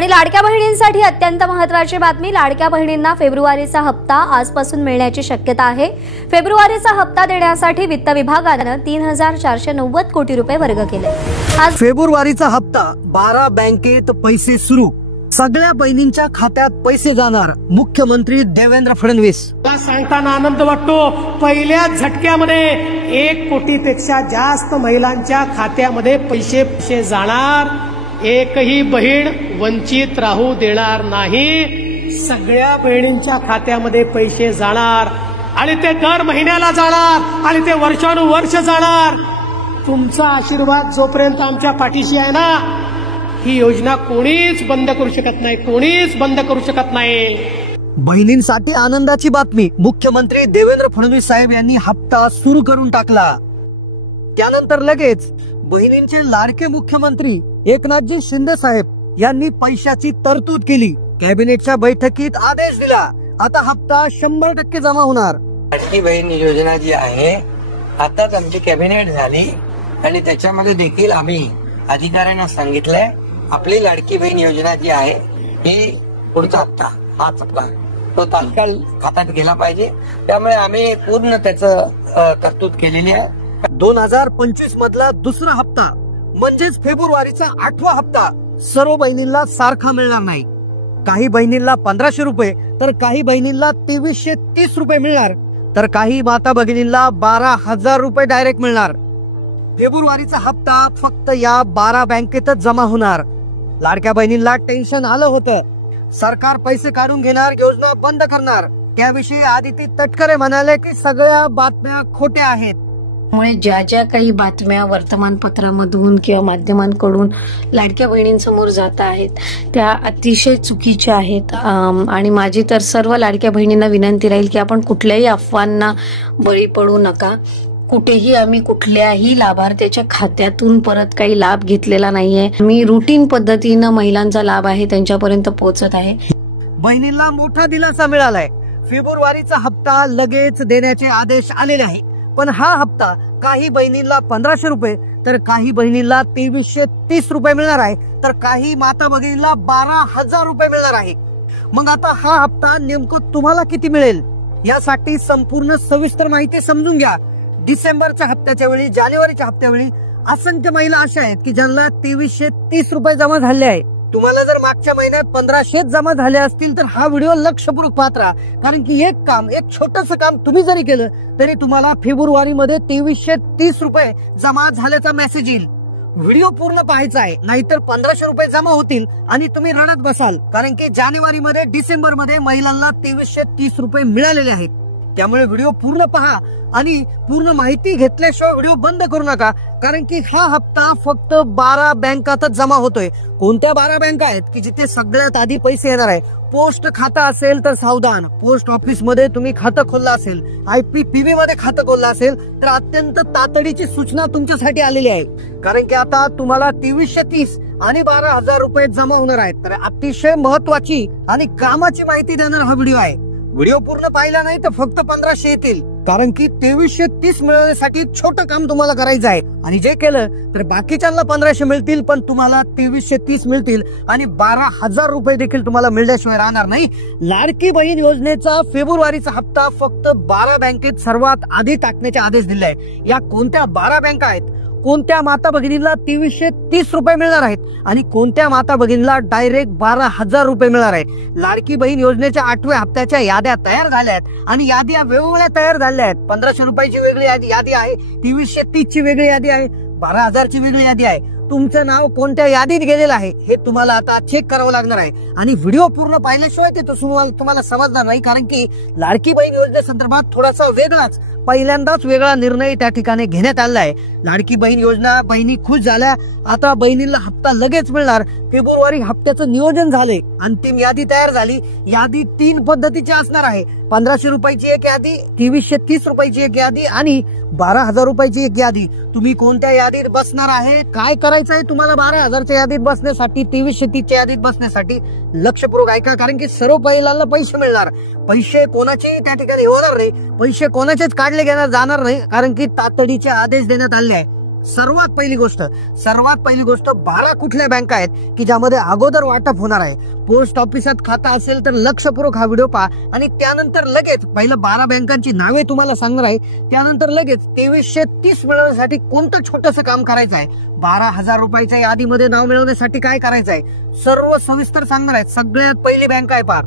आणि लाडक्या बहिणींसाठी अत्यंत महत्त्वाची बातमी, लाडक्या बहिणींना फेब्रुवारीचा हप्ता आजपासून मिळण्याची शक्यता आहे। फेब्रुवारीचा हप्ता देण्यासाठी वित्त विभागाने 3490 कोटी रुपये वर्ग केले। आज फेब्रुवारीचा हप्ता 12 बँकेत पैसे सुरू, सगळ्या बहिणींच्या खात्यात पैसे जाणार। मुख्यमंत्री देवेंद्र फडणवीस सांगताना आनंद वाटतो, पहिल्या झटक्यामध्ये 1 कोटीपेक्षा जास्त महिलांच्या खात्यामध्ये पैसे जाणार। एकही बहीण वंचित राहू देणार नाही, सगळ्या बहिणींच्या खात्यामध्ये पैसे जाणार आणि ते दर महिन्याला जाणार आणि ते वर्षानुवर्ष जाणार। तुमचा आशीर्वाद जोपर्यंत आमच्या पाठीशी आहे ना, ही योजना कोणीच बंद करू शकत नाही, कोणीच बंद करू शकत नाही। बहिणींसाठी आनंदाची बातमी, मुख्यमंत्री देवेंद्र फडणवीस साहेब यांनी हप्ता सुरू करून टाकला। त्यानंतर लगेच बहिणींचे लाडके मुख्यमंत्री एकनाथजी शिंदे साहेब यांनी पैशाची तरतूद केली। कॅबिनेटच्या बैठकीत आदेश दिला, आता हप्ता 100% जमा होणार। लाडकी बहीण योजना जी आहे आताच आमची कॅबिनेट झाली आणि त्याच्यामध्ये देखील आम्ही अधिकाऱ्यांना सांगितलंय, आपली लाडकी बहीण योजना जी आहे ही पुढचा हप्ता हाच हप्ता तो तात्काळ खात्यात गेला पाहिजे। त्यामुळे आम्ही पूर्ण त्याचं तरतूद केलेली आहे। 2025 मधला दुसरा हप्ता म्हणजेच फेब्रुवारीचा 8वा हप्ता सर्व बहिणींना सारखा मिळणार नाही। काही बहिणींना 1500 रुपये तर काही बहिणींना 2330 रुपये मिळणार, तर काही माता भगिनींना 12,000 रुपये डायरेक्ट मिळणार। फेब्रुवारीचा हप्ता फक्त या 12 बँकेतच जमा होणार। लाडक्या बहिणींना टेन्शन आलं होतं, सरकार पैसे काढून घेणार, योजना बंद करणार। त्याविषयी आदिती तटकरे म्हणाले की सगळ्या बातम्या खोट्या आहेत। मुळे ज्या ज्या काही बातम्या वर्तमानपत्रामधून किंवा माध्यमांकडून लाडक्या बहिणींसमोर जात आहेत त्या अतिशय चुकीच्या आहेत। आणि माझी तर सर्व लाडक्या बहिणींना विनंती राहील की आपण कुठल्याही अफवांना बळी पडू नका। कुठेही आम्ही कुठल्याही लाभार्थ्याच्या खात्यातून परत काही लाभ घेतलेला नाहीये। मी रुटीन पद्धतीनं महिलांचा लाभ आहे त्यांच्यापर्यंत पोहोचत आहे। बहिणींना मोठा दिलासा मिळालाय। फेब्रुवारीचा हप्ता लगेच देण्याचे आदेश आलेले आहे, पण हा हप्ता काही बहिणींना 1500 रुपये तर काही बहिणींना 2330 रुपये मिळणार आहे, तर काही माता भगिनींना 12,000 रुपये मिळणार आहे। मग आता हा हप्ता नेमकं तुम्हाला किती मिळेल यासाठी संपूर्ण सविस्तर माहिती समजून घ्या। डिसेंबरच्या हप्त्याच्या वेळी, जानेवारीच्या हप्त्यावेळी असंख्य महिला अशा आहेत की ज्यांना 2330 रुपये जमा झाले आहे। तुम्हाला जर मागच्या महिन्यात 1500 जमा झाले असतील तर हा व्हिडिओ लक्षपूर्वक पाहत राहा, कारण की एक छोटस काम तुम्ही जरी केलं तरी तुम्हाला फेब्रुवारीमध्ये 2330 रुपये जमा झाल्याचा मेसेज येईल। व्हिडिओ पूर्ण पाहायचा आहे, नाहीतर 1500 रुपये जमा होतील आणि तुम्ही रडत बसाल, कारण की जानेवारीमध्ये डिसेंबरमध्ये महिलांना 2330 रुपये मिळालेले आहेत। त्यामुळे व्हिडिओ पूर्ण पहा आणि पूर्ण माहिती घेतल्याशिवाय व्हिडिओ बंद करू नका, कारण की हा हप्ता फक्त 12 बँकातच जमा होतोय। कोणत्या 12 बँका आहेत की जिथे सगळ्यात आधी पैसे येणार आहे? पोस्ट खाता असेल तर सावधान, पोस्ट ऑफिस मध्ये तुम्ही खातं खोललं असेल, IPPB मध्ये खातं खोललं असेल तर अत्यंत तातडीची सूचना तुमच्यासाठी आलेली आहे, कारण की आता तुम्हाला 2330 आणि 12,000 रुपये जमा होणार आहेत। तर अतिशय महत्वाची आणि कामाची माहिती देणार हा व्हिडिओ आहे। व्हिडिओ पूर्ण पाहिला नाही तर फक्त 1500 येतील, कारण की 2330 मिळवण्यासाठी छोटं काम तुम्हाला करायचं आहे आणि जे केलं तर बाकीच्यांना 1500 मिळतील, पण तुम्हाला 2330 मिळतील आणि 12,000 रुपये देखील तुम्हाला मिळल्याशिवाय राहणार नाही। लाडकी बहीण योजनेचा फेब्रुवारीचा हप्ता फक्त 12 बँकेत सर्वात आधी टाकण्याचे आदेश दिले आहे। या कोणत्या 12 बँका आहेत, कोणत्या माता भगिनींना 2330 रुपये मिळणार आहेत आणि कोणत्या माता भगिनींना डायरेक्ट 12,000 रुपये मिळणार आहेत। लाडकी बहीण योजनेच्या 8व्या हप्त्याच्या याद्या तयार झाल्या आहेत आणि याद्या वेगवेगळ्या तयार झाल्या आहेत। 1500 रुपयाची वेगळी यादी आहे, 2330 ची वेगळी यादी आहे, 12,000 ची वेगळी यादी आहे। तुमचं नाव कोणत्या यादीत गेलेलं आहे हे तुम्हाला आता चेक करावं लागणार आहे आणि व्हिडिओ पूर्ण पाहिल्याशिवाय ते तुम्हाला समजणार नाही, कारण की लाडकी बहीण योजनेसंदर्भात थोडासा वेगळाच पहिल्यांदाच वेगळा निर्णय त्या ठिकाणी घेण्यात आला आहे। लाडकी बहीण योजना, बहिणी खुश झाल्या, आता बहिणींना हप्ता लगेच मिळणार। फेब्रुवारी हप्त्याचं नियोजन झाले, अंतिम यादी तयार झाली। यादी 3 पद्धतीची असणार आहे, 1500 रुपयाची एक यादी, 2330 रुपयाची एक यादी आणि 12,000 रुपयाची एक यादी। तुम्ही कोणत्या यादीत बसणार आहे, काय करायचं आहे तुम्हाला 12,000च्या यादीत बसण्यासाठी, 2330च्या यादीत बसण्यासाठी लक्षपूर्वक ऐका, कारण की सर्व महिलांना पैसे मिळणार। पैसे कोणाचे त्या ठिकाणी होणार नाही, पैसे कोणाचेच काढले जाणार नाही, कारण की तातडीचे आदेश देण्यात आले आहे। सर्वात पहिली गोष्ट 12 कुठल्या बँका आहेत की ज्यामध्ये अगोदर वाटप होणार आहे. पोस्ट ऑफिसात खाता असेल तर लक्षपूर्वक हा व्हिडिओ पहा आणि त्यानंतर लगेच पहिलं 12 बँकांची नावे तुम्हाला सांगणार आहे. त्यानंतर लगेच 2330 मिळवण्यासाठी कोणतं छोटंसं काम करायचं आहे, 12,000 रुपयाच्या यादीमध्ये नाव मिळवण्यासाठी काय करायचं आहे, सर्व सविस्तर सांगणार आहे. सगळ्यात पहिली बँक आहे पहा,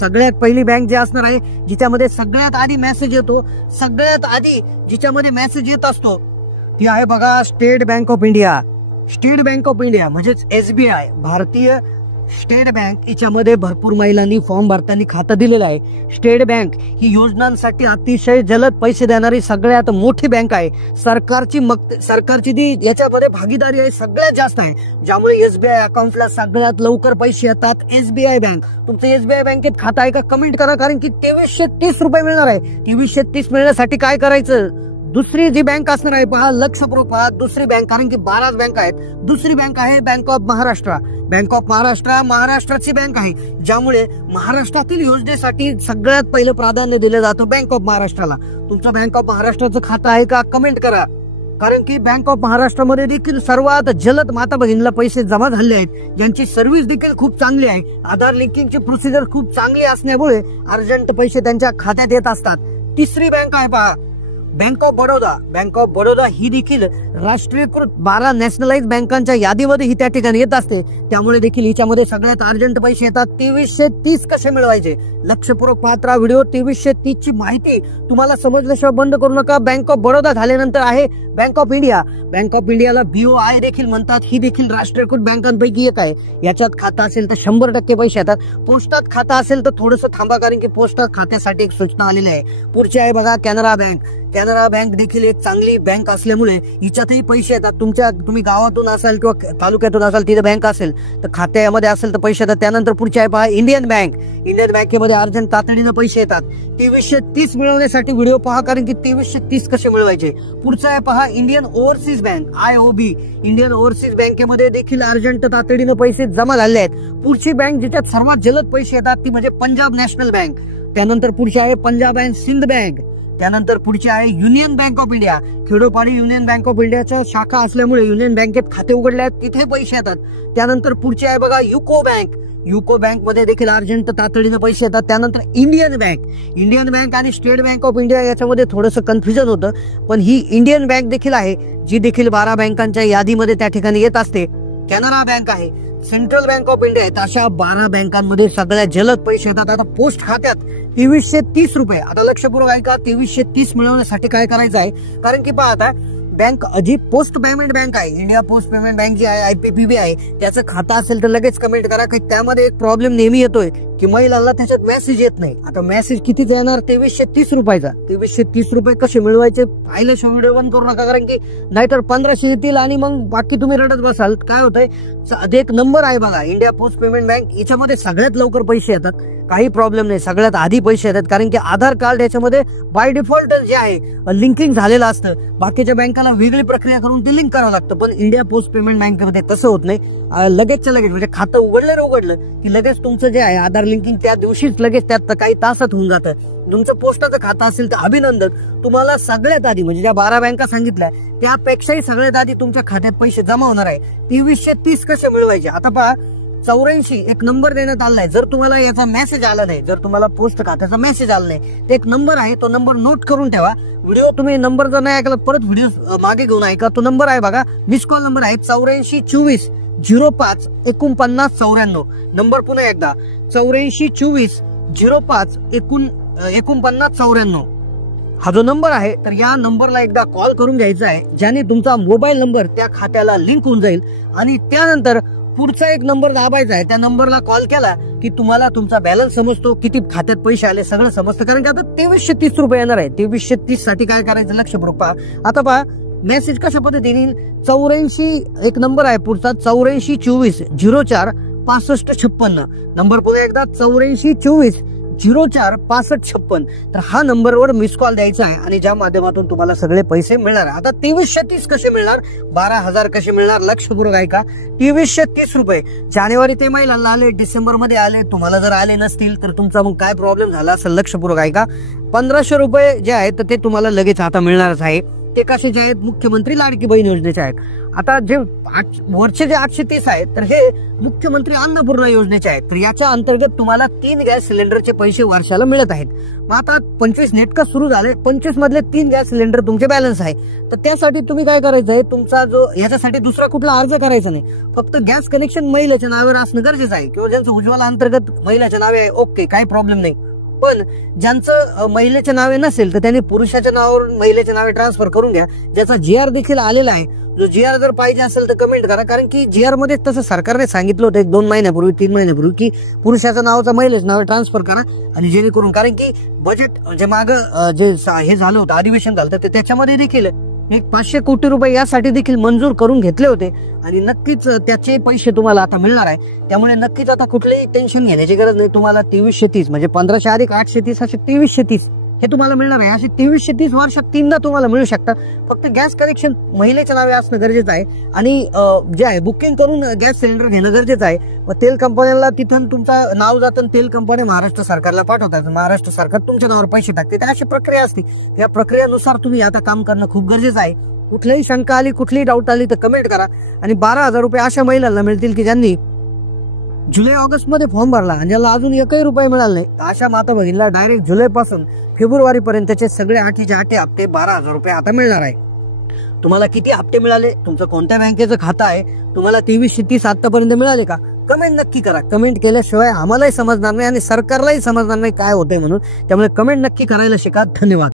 सगळ्यात पहिली बँक जी असणार आहे जिच्यामध्ये सगळ्यात आधी मेसेज येतो, सगळ्यात आधी जिच्यामध्ये मेसेज येत असतो ती आहे बघा state bank of India. State bank of India म्हणजेच SBI, भारतीय स्टेट बँक. याच्यामध्ये भरपूर महिलांनी फॉर्म भरताना खातं दिलेलं आहे. स्टेट बँक ही योजनांसाठी अतिशय जलद पैसे देणारी सगळ्यात मोठी बँक आहे. सरकारची जी याच्यामध्ये भागीदारी आहे सगळ्यात जास्त आहे, ज्यामुळे SBI अकाउंटला सगळ्यात लवकर पैसे येतात. SBI बँक, तुमचं SBI बँकेत खातं आहे का कमेंट करा, कारण की 2330 रुपये मिळणार आहे. 2330 मिळण्यासाठी काय करायचं, दुसरी जी बँक असणार आहे पहा, लक्षपूर्वक पहा, दुसरी बँक, कारण की 12 बँक आहेत. दुसरी बँक आहे bank of Maharashtra. Bank of Maharashtra महाराष्ट्राची बँक आहे, ज्यामुळे महाराष्ट्रातील योजनेसाठी सगळ्यात पहिलं प्राधान्य दिलं जातं बँक ऑफ महाराष्ट्राला. तुमचं बँक ऑफ महाराष्ट्राचं खातं आहे का कमेंट करा, कारण की बँक ऑफ महाराष्ट्रामध्ये देखील सर्वात जलद माता भगिनीला पैसे जमा झाले आहेत, ज्यांची सर्व्हिस देखील खूप चांगली आहे. आधार लिंकिंगची प्रोसिजर खूप चांगली असल्यामुळे अर्जंट पैसे त्यांच्या खात्यात येत असतात. तिसरी बँक आहे पहा bank of Baroda. Bank of Baroda ही देखील राष्ट्रीयकृत 12 नॅशनलाइज बँकांच्या यादीमध्ये ही त्या ठिकाणी येत असते, त्यामुळे देखील हिच्यामध्ये सगळ्यात अर्जंट पैसे येतात. 2330 कसे मिळवायचे लक्षपूर्वक पाहत राहा व्हिडिओ. 2330 ची माहिती तुम्हाला समजल्याशिवाय बंद करू नका. बँक ऑफ बडोदा झाल्यानंतर आहे bank of India. Bank of इंडियाला BOI देखील म्हणतात. ही देखील राष्ट्रीयकृत बँकांपैकी एक आहे. याच्यात खातं असेल तर 100% पैसे येतात. पोस्टात खातं असेल तर थोडंसं थांबा, कारण की पोस्टात खात्यासाठी एक सूचना आलेली आहे. पुढची आहे बघा कॅनरा बँक. कॅनरा बँक देखील एक चांगली बँक असल्यामुळे हिच्यातही पैसे येतात. तुम्ही गावातून असाल किंवा तालुक्यातून असाल तिथे बँक असेल तर खात्यामध्ये असेल तर पैसे येतात. त्यानंतर पुढची आहे पहा इंडियन बँक. इंडियन बँकेमध्ये अर्जंट तातडीनं पैसे येतात. 2330 मिळवण्यासाठी व्हिडिओ पहा, कारण की 2330 कसे मिळवायचे. पुढचा आहे पहा Indian overseas bank IOB. Indian overseas बँकेमध्ये देखील अर्जंट तातडीनं पैसे जमा झाले आहेत. पुढची बँक जिच्यात सर्वात जलद पैसे येतात ती म्हणजे पंजाब नॅशनल बँक. त्यानंतर पुढची आहे पंजाब अँड सिंध बँक. त्यानंतर पुढची आहे युनियन बँक ऑफ इंडिया. खेडोपाडी युनियन बँक ऑफ इंडियाच्या शाखा असल्यामुळे युनियन बँकेत खाते उघडले आहेत, तिथे पैसे येतात. त्यानंतर पुढची आहे बघा युको बँक. युको बँक मध्ये देखील अर्जंट तातडीनं पैसे येतात. त्यानंतर इंडियन बँक. इंडियन बँक आणि स्टेट बँक ऑफ इंडिया याच्यामध्ये थोडंसं कन्फ्युजन होतं, पण ही इंडियन बँक देखील आहे जी देखील 12 बँकांच्या यादीमध्ये त्या ठिकाणी येत असते. कॅनरा बँक आहे, सेंट्रल बँक ऑफ इंडिया आहेत. अशा 12 बँकांमध्ये सगळ्यात जलद पैसे येतात. आता पोस्ट खात्यात 2330 रुपये. आता लक्षपूर्वक आहे का, 2330 मिळवण्यासाठी काय करायचं आहे, कारण की पहा आता बँक जी पोस्ट पेमेंट बँक आहे, इंडिया पोस्ट पेमेंट बँक जी आहे IPPB आहे, त्याचं खातं असेल तर लगेच कमेंट करा. की त्यामध्ये एक प्रॉब्लेम नेहमी येतोय की महिलांना त्याच्यात मेसेज येत नाही. आता मेसेज कितीचा येणार, 2330 रुपयाचा. 2330 रुपये कसे मिळवायचे पाहिल्याशिवाय व्हिडिओ बंद करू नका, कारण की नाहीतर 1500 येतील आणि मग बाकी तुम्ही रडत बसाल. काय होतंय, एक नंबर आहे बघा इंडिया पोस्ट पेमेंट बँक. याच्यामध्ये सगळ्यात लवकर पैसे येतात, काही प्रॉब्लेम नाही, सगळ्यात आधी पैसे येतात. कारण की आधार कार्ड याच्यामध्ये बाय डिफॉल्ट जे आहे लिंकिंग झालेलं असतं. बाकीच्या बँकाला वेगळी प्रक्रिया करून ते लिंक करावं लागतं, पण इंडिया पोस्ट पेमेंट बँकेमध्ये तसं होत नाही. लगेचच्या लगेच म्हणजे खातं उघडलं की लगेच तुमचं जे आहे आधार लिंकिंग त्या दिवशीच लगेच त्यात काही तासात होऊन जातं. तुमचं पोस्टाचं खातं असेल तर अभिनंदन, तुम्हाला सगळ्यात आधी म्हणजे ज्या 12 बँका सांगितल्या त्यापेक्षाही सगळ्यात आधी तुमच्या खात्यात पैसे जमा होणार आहे. 2330 कसे मिळवायचे, आता पहा 84 एक नंबर देण्यात आलाय. जर तुम्हाला याचा मेसेज आला नाही, जर तुम्हाला पोस्ट खात्याचा मेसेज आला नाही, तर एक नंबर आहे, तो नंबर नोट करून ठेवा. व्हिडिओ तुम्ही नंबर जर नाही ऐकला परत व्हिडिओ मागे घेऊन ऐका. तो नंबर आहे बघा, मिस कॉल नंबर आहे 84 24 05 49 94. नंबर पुन्हा एकदा 84 24 05 49 94. हा जो नंबर आहे तर या नंबरला एकदा कॉल करून घ्यायचा आहे, ज्याने तुमचा मोबाईल नंबर त्या खात्याला लिंक होऊन जाईल. आणि त्यानंतर पुढचा एक नंबर दाबायचा आहे. त्या नंबरला कॉल केला की तुम्हाला तुमचा बॅलन्स समजतो, किती खात्यात पैसे आले सगळं समजतं. कारण की आता 2330 रुपये येणार आहे. 2330 साठी काय करायचं लक्षपूर्वक पहा. आता पहा मेसेज कशा पद्धतीने 84 एक नंबर आहे पुढचा 84 24 04 65 56. नंबर पुन्हा एकदा 84 24 04 65 56. तर हा नंबरवर मिस कॉल द्यायचा आहे आणि ज्या माध्यमातून तुम्हाला सगळे पैसे मिळणार. आता 2330 कसे मिळणार, 12,000 कसे मिळणार लक्षपूर्वक आहे का. 2330 रुपये जानेवारी ते महिलांना आले, डिसेंबर मध्ये आले. तुम्हाला जर आले नसतील तर तुमचा मग काय प्रॉब्लेम झाला असेल लक्षपूर्वक आहे का. 1500 रुपये जे आहेत ते तुम्हाला लगेच आता मिळणारच आहे. ते कशाचे आहेत? मुख्यमंत्री लाडकी बहीण योजनेचे आहेत. आता जे वरचे जे 830 आहेत तर हे मुख्यमंत्री अन्नपूर्णा योजनेचे आहेत. तर याच्या अंतर्गत तुम्हाला 3 गॅस सिलेंडरचे पैसे वर्षाला मिळत आहेत. मग आता 25 नेटका सुरू झाले, 25 मधले 3 गॅस सिलेंडर तुमचे बॅलन्स आहे. तर त्यासाठी तुम्ही काय करायचं आहे, तुमचा जो याच्यासाठी दुसरा कुठला अर्ज करायचा नाही, फक्त गॅस कनेक्शन महिलेच्या नावावर असणं गरजेचं आहे किंवा ज्यांचं उज्ज्वला अंतर्गत महिलेच्या नावे आहे, ओके, काही प्रॉब्लेम नाही. पण ज्यांचं महिलेच्या नावे नसेल तर त्यांनी पुरुषाच्या नावावर महिलेच्या नावे ट्रान्सफर करून घ्या, ज्याचा GR देखील आलेला आहे. जो GR जर पाहिजे असेल तर कमेंट करा, कारण की GR मध्ये तसं सरकारने सांगितलं होतं 1-2 महिन्यापूर्वी 3 महिन्यापूर्वी की पुरुषाच्या नावाचा महिलेच्या नावे ट्रान्सफर करा. आणि जेणेकरून, कारण की बजेट जे मागं जे हे झालं होतं, अधिवेशन झालं तर त्याच्यामध्ये देखील 500 कोटी रुपये यासाठी देखील मंजूर करून घेतले होते. आणि नक्कीच त्याचे पैसे तुम्हाला आता मिळणार आहे. त्यामुळे नक्कीच आता कुठलेही टेन्शन घेण्याची गरज नाही. तुम्हाला 2330 म्हणजे 1500 अधिक 830 असे 2330 हे तुम्हाला मिळणार आहे. असे 2330 वर्षात 3दा तुम्हाला मिळू शकतात. फक्त गॅस कनेक्शन महिलेच्या नावे असणं गरजेचं आहे. आणि जे आहे बुकिंग करून गॅस सिलेंडर घेणं गरजेचं आहे. मग तेल कंपन्यांना तिथून तुमचं नाव जातं, तेल कंपन्या महाराष्ट्र सरकारला पाठवतात, महाराष्ट्र सरकार तुमच्या नावावर पैसे टाकते. तर अशी प्रक्रिया असते. या प्रक्रियेनुसार तुम्ही आता काम करणं खूप गरजेचं आहे. कुठलीही शंका आली, कुठलीही डाऊट आली तर कमेंट करा. आणि 12,000 रुपये अशा महिलांना मिळतील की ज्यांनी जुलै-ऑगस्ट मध्ये फॉर्म भरला आणि ज्याला अजून 1ही रुपये मिळाला नाही. अशा माता भगिनीला डायरेक्ट जुलैपासून फेब्रुवारी पर्यंतचे सगळे 8चे 8 हप्ते 12,000 रुपये आता मिळणार आहे. तुम्हाला किती हप्ते मिळाले, तुमचं कोणत्या बँकेचं खातं आहे, तुम्हाला 2330 आतापर्यंत मिळाले का, कमेंट नक्की करा. कमेंट केल्याशिवाय आम्हालाही समजणार नाही आणि सरकारलाही समजणार नाही काय होतंय म्हणून. त्यामुळे कमेंट नक्की करायला शिका. धन्यवाद.